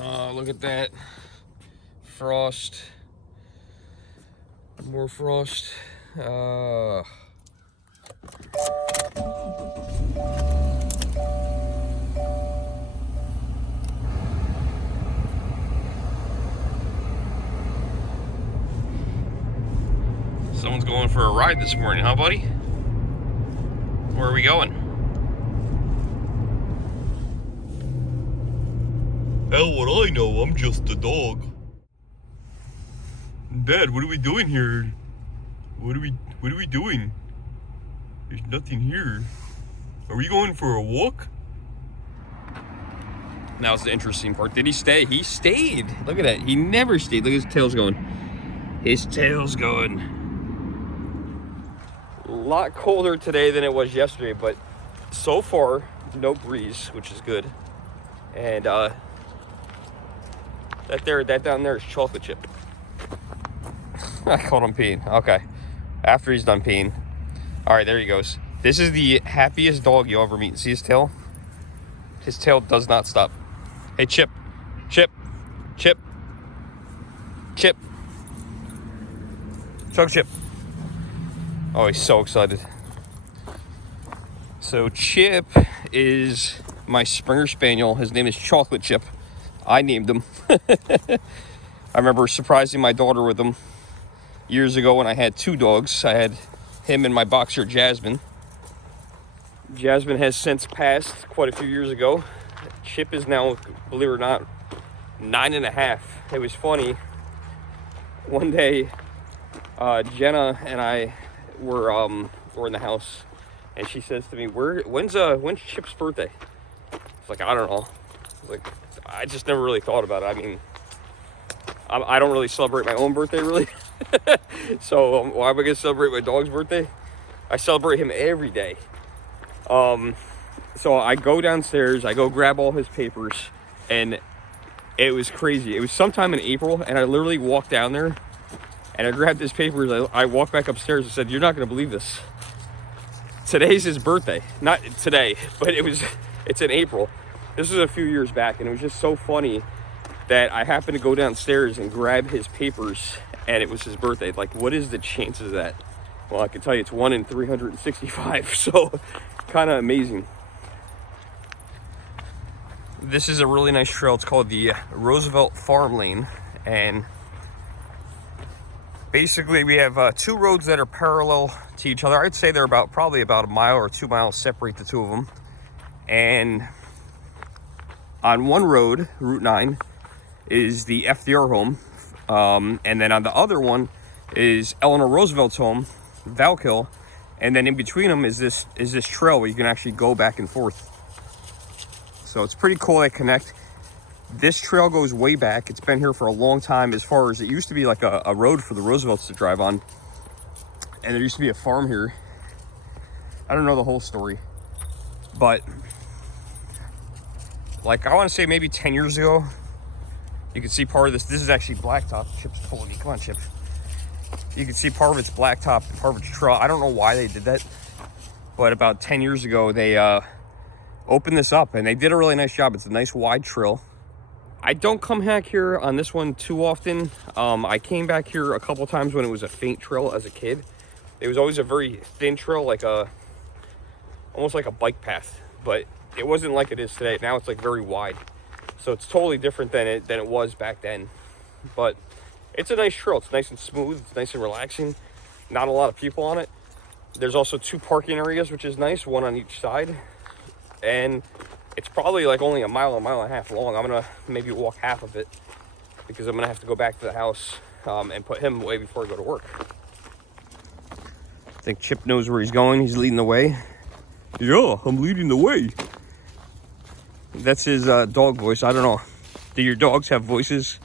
Oh, look at that. Frost. More frost. Someone's going for a ride this morning, huh, buddy? Where are we going? Hell, what I know, I'm just a dog. Dad, what are we doing here? What are we doing? There's nothing here. Are we going for a walk? Now it's the interesting part. Did he stay? He stayed. Look at that. He never stayed. Look at his tail's going. His tail's going. A lot colder today than it was yesterday, but so far, no breeze, which is good. And that down there is chocolate chip. I called him peeing. Okay. After he's done peeing. All right, there he goes. This is the happiest dog you'll ever meet. See his tail? His tail does not stop. Hey, Chip. Chip. Chip. Chip. Chug Chip. Oh, he's so excited. So Chip is my Springer Spaniel. His name is Chocolate Chip. I named him. I remember surprising my daughter with him years ago when I had two dogs. I had him and my boxer Jasmine. Jasmine has since passed quite a few years ago. Chip is now, believe it or not, 9.5. It was funny. One day, Jenna and I were in the house, and she says to me, "When's Chip's birthday?" It's like, I don't know. It's like, I just never really thought about it. I mean, I don't really celebrate my own birthday, really. So why am I gonna celebrate my dog's birthday? I celebrate him every day. So I go downstairs, I go grab all his papers, and it was crazy. It was sometime in April, and I literally walked down there, and I grabbed his papers. I walked back upstairs and said, "You're not gonna believe this. Today's his birthday." Not today, but it's in April. This was a few years back, and it was just so funny that I happened to go downstairs and grab his papers, and it was his birthday. Like, what is the chances of that? Well, I can tell you it's 1 in 365, so kind of amazing. This is a really nice trail. It's called the Roosevelt Farm Lane, and basically we have two roads that are parallel to each other. I'd say they're probably about a mile or 2 miles separate the two of them. And on one road, Route 9, is the FDR home, and then on the other one is Eleanor Roosevelt's home, Valkill, and then in between them is this trail where you can actually go back and forth. So it's pretty cool they connect. This trail goes way back. It's been here for a long time. As far as it used to be like a road for the Roosevelts to drive on, and there used to be a farm here. I don't know the whole story, but like I want to say maybe 10 years ago, you can see part of this. This is actually blacktop. Chip's pulling me. Come on, Chip. You can see part of it's blacktop and part of it's trail. I don't know why they did that, but about 10 years ago, they opened this up, and they did a really nice job. It's a nice wide trail. I don't come back here on this one too often. I came back here a couple times when it was a faint trail as a kid. It was always a very thin trail, like almost like a bike path, but it wasn't like it is today. Now it's like very wide. So it's totally different than it was back then. But it's a nice trail. It's nice and smooth. It's nice and relaxing. Not a lot of people on it. There's also two parking areas, which is nice, one on each side. And it's probably like only a mile and a half long. I'm gonna maybe walk half of it because I'm gonna have to go back to the house and put him away before I go to work. I think Chip knows where he's going. He's leading the way. Yeah, I'm leading the way. That's his dog voice. I don't know. Do your dogs have voices?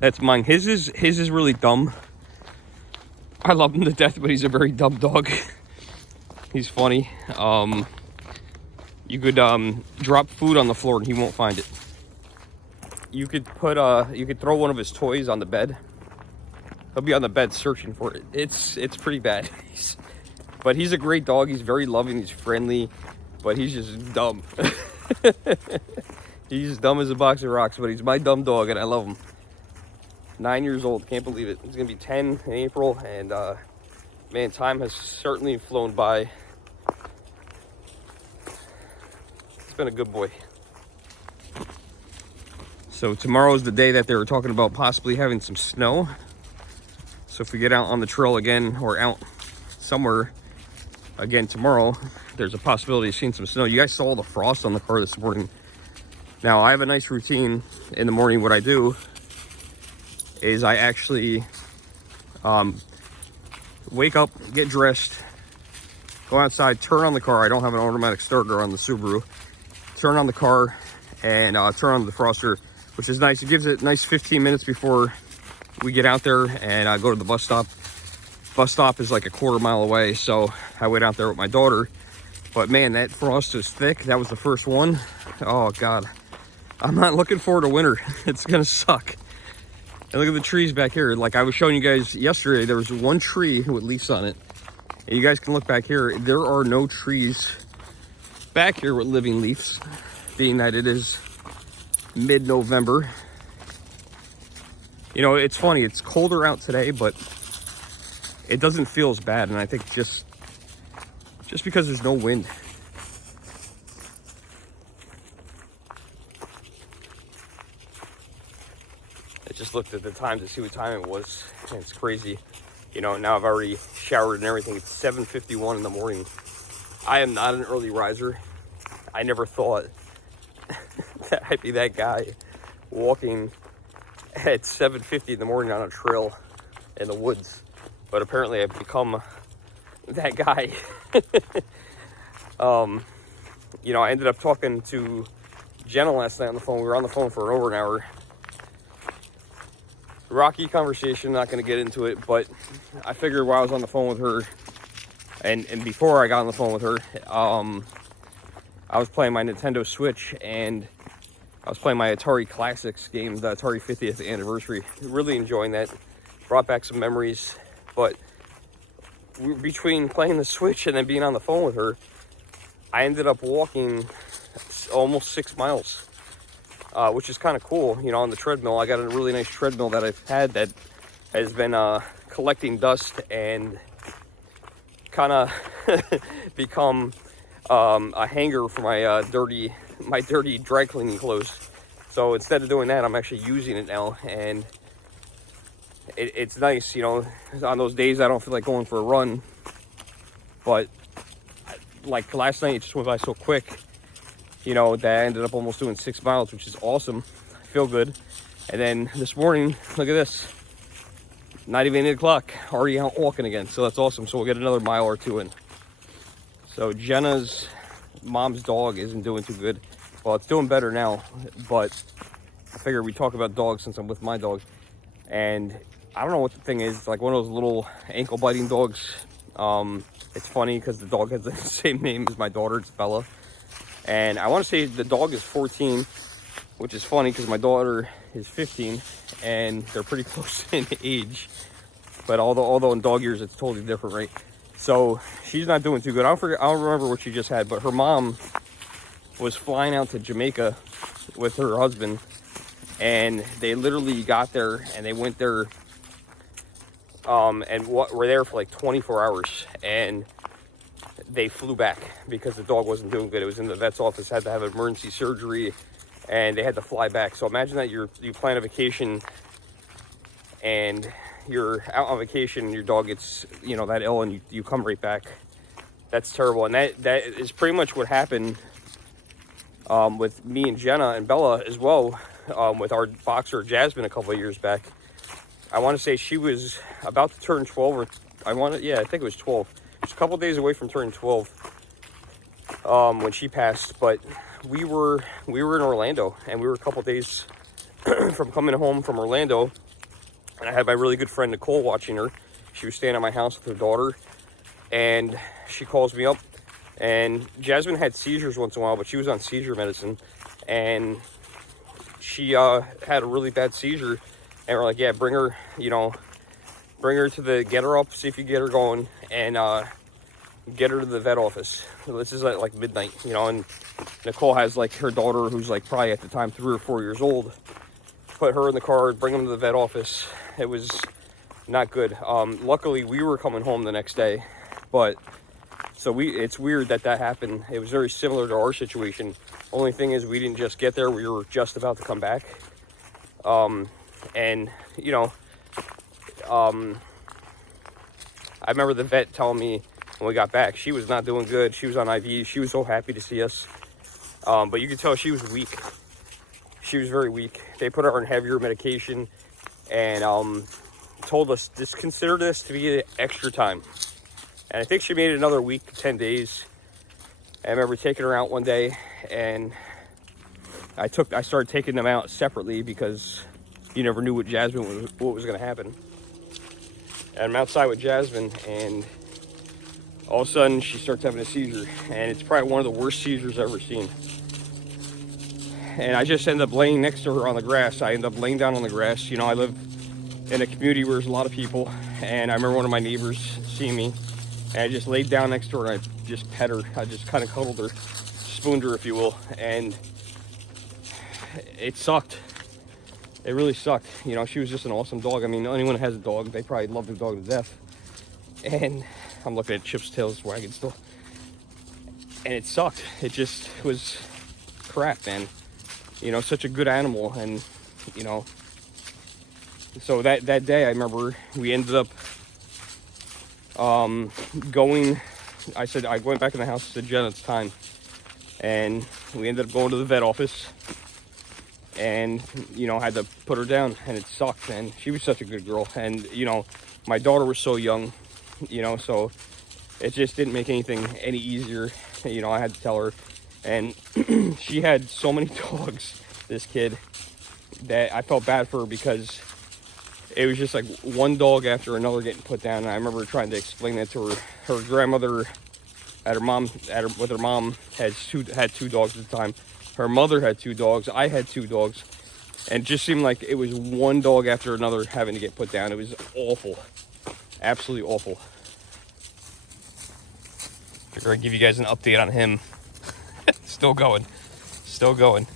That's mine. His is really dumb. I love him to death, but he's a very dumb dog. He's funny. You could drop food on the floor and he won't find it. You could throw one of his toys on the bed. He'll be on the bed searching for it. It's pretty bad. But he's a great dog. He's very loving. He's friendly, but he's just dumb. He's dumb as a box of rocks, but he's my dumb dog, and I love him. 9 years old, can't believe it. He's gonna be 10 in April, and man, time has certainly flown by. It's been a good boy. So tomorrow's the day that they were talking about possibly having some snow. So if we get out on the trail again, or out somewhere again tomorrow, there's a possibility of seeing some snow. You guys saw the frost on the car this morning. Now, I have a nice routine in the morning. What I do is I actually wake up, get dressed, go outside, turn on the car. I don't have an automatic starter on the Subaru. Turn on the car and turn on the defroster, which is nice. It gives it a nice 15 minutes before we get out there and go to the bus stop. Bus stop is like a quarter mile away, so I went out there with my daughter. But man, that frost is thick. That was the first one. Oh God, I'm not looking forward to winter. It's gonna suck. And look at the trees back here. Like I was showing you guys yesterday, there was one tree with leaves on it. And you guys can look back here. There are no trees back here with living leaves, being that it is mid-November. You know, it's funny. It's colder out today, but it doesn't feel as bad. And I think just because there's no wind. I just looked at the time to see what time it was, and it's crazy. You know, now I've already showered and everything. It's 7:51 in the morning. I am not an early riser. I never thought that I'd be that guy walking at 7:50 in the morning on a trail in the woods. But apparently I've become that guy. You know, I ended up talking to Jenna last night on the phone. We were on the phone for over an hour. Rocky conversation, not going to get into it, but I figured while I was on the phone with her, and before I got on the phone with her, I was playing my Nintendo Switch, and I was playing my Atari Classics game, the Atari 50th anniversary. Really enjoying that. Brought back some memories, but between playing the Switch and then being on the phone with her, I ended up walking almost 6 miles. Which is kind of cool, you know, on the treadmill. I got a really nice treadmill that I've had that has been collecting dust and kind of become a hanger for my dirty dry cleaning clothes. So instead of doing that, I'm actually using it now, and it's nice, you know. On those days I don't feel like going for a run, but like last night, it just went by so quick. You know, that I ended up almost doing 6 miles, which is awesome. I feel good. And then this morning, look at this. Not even 8 o'clock, already out walking again. So that's awesome. So we'll get another mile or two in. So Jenna's mom's dog isn't doing too good. Well, it's doing better now, but I figured we'd talk about dogs since I'm with my dog. And I don't know what the thing is. It's like one of those little ankle biting dogs. It's funny because the dog has the same name as my daughter. It's Bella. And I want to say the dog is 14, which is funny because my daughter is 15, and they're pretty close in age. But although in dog years it's totally different, right? So she's not doing too good. I don't remember what she just had, but her mom was flying out to Jamaica with her husband, and they literally got there and they went there, and were there for like 24 hours, and they flew back because the dog wasn't doing good. It was in the vet's office, had to have emergency surgery, and they had to fly back. So imagine that you plan a vacation and you're out on vacation and your dog gets, you know, that ill, and you come right back. That's terrible. And that is pretty much what happened with me and Jenna and Bella as well, with our boxer Jasmine a couple of years back. I want to say she was about to turn 12, or I think it was 12. It was a couple days away from turning 12 when she passed. But we were in Orlando, and we were a couple days from coming home from Orlando, and I had my really good friend Nicole watching her. She was staying at my house with her daughter, and she calls me up, and Jasmine had seizures once in a while, but she was on seizure medicine, and she had a really bad seizure, and we're like, yeah, bring her to get her up, see if you get her going, and get her to the vet office. This is at like midnight, you know, and Nicole has like her daughter, who's like probably at the time 3 or 4 years old. Put her in the car, bring them to the vet office. It was not good. Luckily, we were coming home the next day, but so it's weird that happened. It was very similar to our situation. Only thing is, we didn't just get there; we were just about to come back. And you know, I remember the vet telling me when we got back, she was not doing good. She was on IV. She was so happy to see us, but you could tell she was weak. She was very weak. They put her on heavier medication and told us, just consider this to be extra time. And I think she made it another week, 10 days. I remember taking her out one day, and I started taking them out separately because you never knew what was going to happen. And I'm outside with Jasmine, and all of a sudden she starts having a seizure, and it's probably one of the worst seizures I've ever seen. And I just ended up laying next to her on the grass. I ended up laying down on the grass. You know, I live in a community where there's a lot of people, and I remember one of my neighbors seeing me, and I just laid down next to her and I just pet her. I just kind of cuddled her, spooned her, if you will, and it sucked. It really sucked. You know, she was just an awesome dog. I mean, anyone that has a dog, they probably love their dog to death. And I'm looking at Chip's tail wagging still. And it sucked. It just was crap, man. You know, such a good animal. And, you know, so that day, I remember we ended up going. I went back in the house, said, Jen, it's time. And we ended up going to the vet office. And, you know, had to put her down, and it sucked, man. She was such a good girl. And, you know, my daughter was so young, you know, so it just didn't make anything any easier. You know, I had to tell her. And she had so many dogs, this kid, that I felt bad for her because it was just like one dog after another getting put down. And I remember trying to explain that to her. Her grandmother, with her mom, had two dogs at the time. Her mother had 2 dogs. I had 2 dogs. And it just seemed like it was one dog after another having to get put down. It was awful. Absolutely awful. Figure I'd give you guys an update on him. Still going. Still going.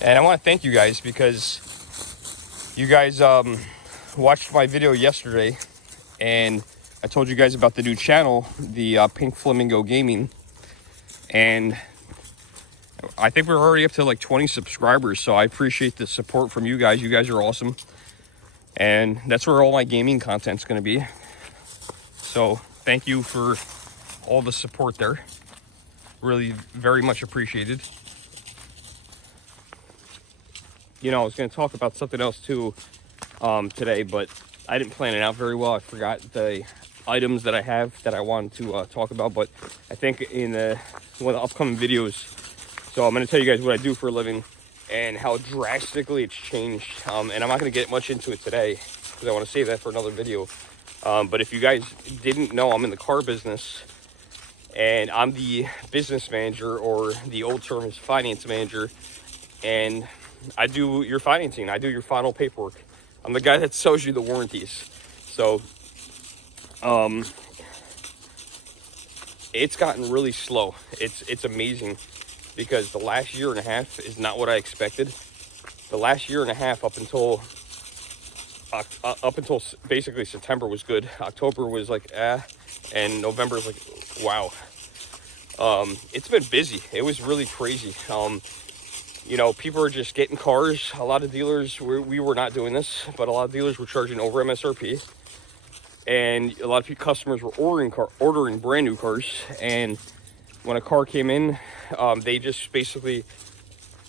And I want to thank you guys because you guys watched my video yesterday. And I told you guys about the new channel, the Pink Flamingo Gaming. And I think we're already up to like 20 subscribers, so I appreciate the support from you guys. You guys are awesome. And that's where all my gaming content's going to be. So thank you for all the support there. Really very much appreciated. You know, I was going to talk about something else too today, but I didn't plan it out very well. I forgot the items that I have that I wanted to talk about, but I think in one of the upcoming videos. So I'm going to tell you guys what I do for a living and how drastically it's changed. And I'm not going to get much into it today because I want to save that for another video. But if you guys didn't know, I'm in the car business and I'm the business manager, or the old term is finance manager. And I do your financing. I do your final paperwork. I'm the guy that sells you the warranties. So it's gotten really slow. It's amazing. Because the last year and a half is not what I expected. The last year and a half up until basically September was good. October was like and November is like wow. It's been busy. It was really crazy. You know, people are just getting cars. A lot of dealers, we were not doing this, but a lot of dealers were charging over MSRP, and a lot of customers were ordering brand new cars. And when a car came in, they just basically,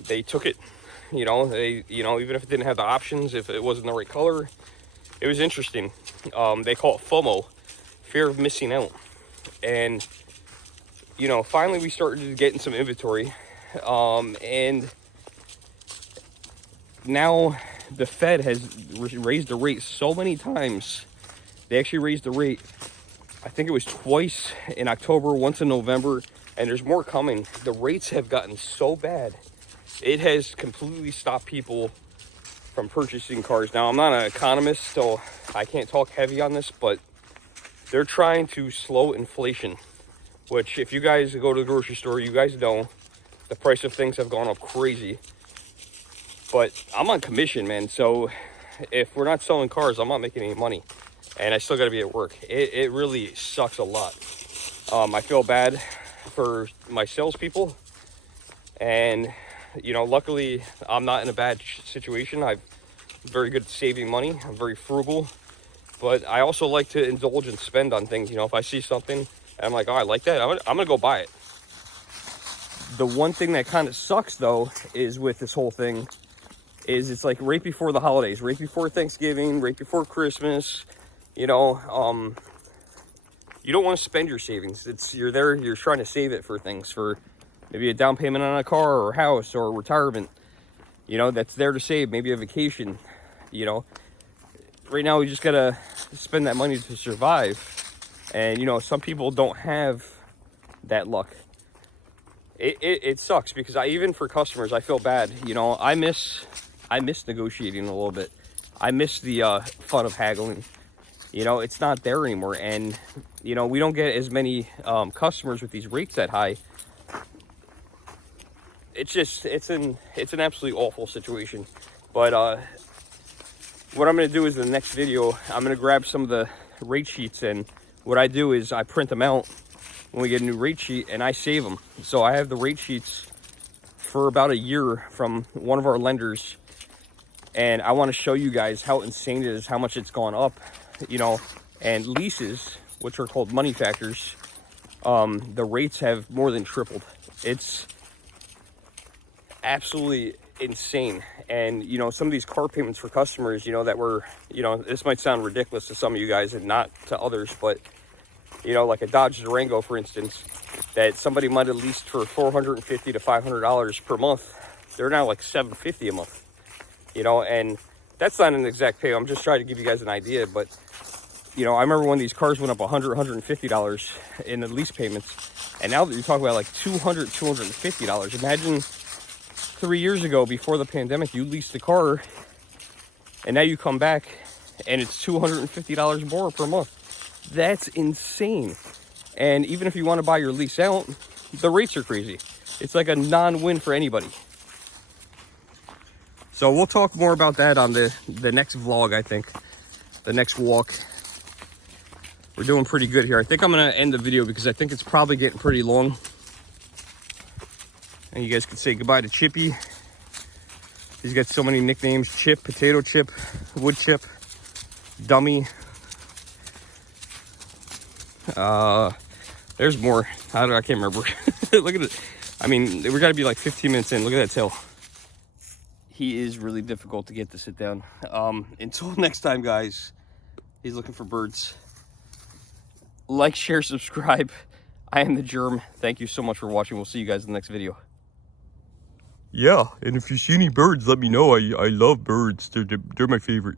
they took it, you know, even if it didn't have the options, if it wasn't the right color. It was interesting. They call it FOMO, fear of missing out. And, you know, finally we started getting some inventory. And now the Fed has raised the rate so many times. They actually raised the rate, I think it was twice in October, once in November. And there's more coming. The rates have gotten so bad. It has completely stopped people from purchasing cars. Now, I'm not an economist, so I can't talk heavy on this, but they're trying to slow inflation which if you guys go to the grocery store, you guys know the price of things have gone up crazy. But I'm on commission, man. So if we're not selling cars, I'm not making any money. And I still got to be at work. It really sucks a lot. I feel bad for my salespeople. And, you know, luckily, I'm not in a bad situation. I'm very good at saving money. I'm very frugal. But I also like to indulge and spend on things. You know, if I see something and I'm like, oh, I like that, I'm going to go buy it. The one thing that kind of sucks, though, is with this whole thing, is it's like right before the holidays, right before Thanksgiving, right before Christmas, you know, you don't want to spend your savings. You're there, you're trying to save it for things, for maybe a down payment on a car or a house or retirement, you know, that's there to save, maybe a vacation, you know. Right now, we just got to spend that money to survive. And, you know, some people don't have that luck. It sucks because even for customers, I feel bad. You know, I miss negotiating a little bit. I miss the fun of haggling. You know, it's not there anymore. And, you know, we don't get as many customers with these rates that high. It's just, it's an absolutely awful situation. But what I'm going to do is in the next video, I'm going to grab some of the rate sheets, and what I do is I print them out when we get a new rate sheet and I save them. So I have the rate sheets for about a year from one of our lenders, and I want to show you guys how insane it is, how much it's gone up, you know. And leases, which are called money factors, the rates have more than tripled. It's absolutely insane. And, you know, some of these car payments for customers, you know, that were, you know, this might sound ridiculous to some of you guys and not to others, but, you know, like a Dodge Durango, for instance, that somebody might have leased for $450 to $500 per month, they're now like $750 a month, you know. And that's not an exact pay. I'm just trying to give you guys an idea. But, you know, I remember when these cars went up $100, $150 in the lease payments, and now that you're talking about like $200, $250. Imagine 3 years ago, before the pandemic, you leased a car, and now you come back and it's $250 more per month. That's insane. And even if you want to buy your lease out, the rates are crazy. It's like a non-win for anybody. So we'll talk more about that on the next vlog, I think. The next walk. We're doing pretty good here. I think I'm going to end the video because I think it's probably getting pretty long. And you guys can say goodbye to Chippy. He's got so many nicknames: Chip, Potato Chip, Wood Chip, Dummy. There's more. I can't remember. Look at it. I mean, we got to be like 15 minutes in. Look at that tail. He is really difficult to get to sit down. Until next time, guys. He's looking for birds. Like, share, subscribe. I am the Germ. Thank you so much for watching. We'll see you guys in the next video. Yeah, and if you see any birds, let me know. I love birds. They're my favorite.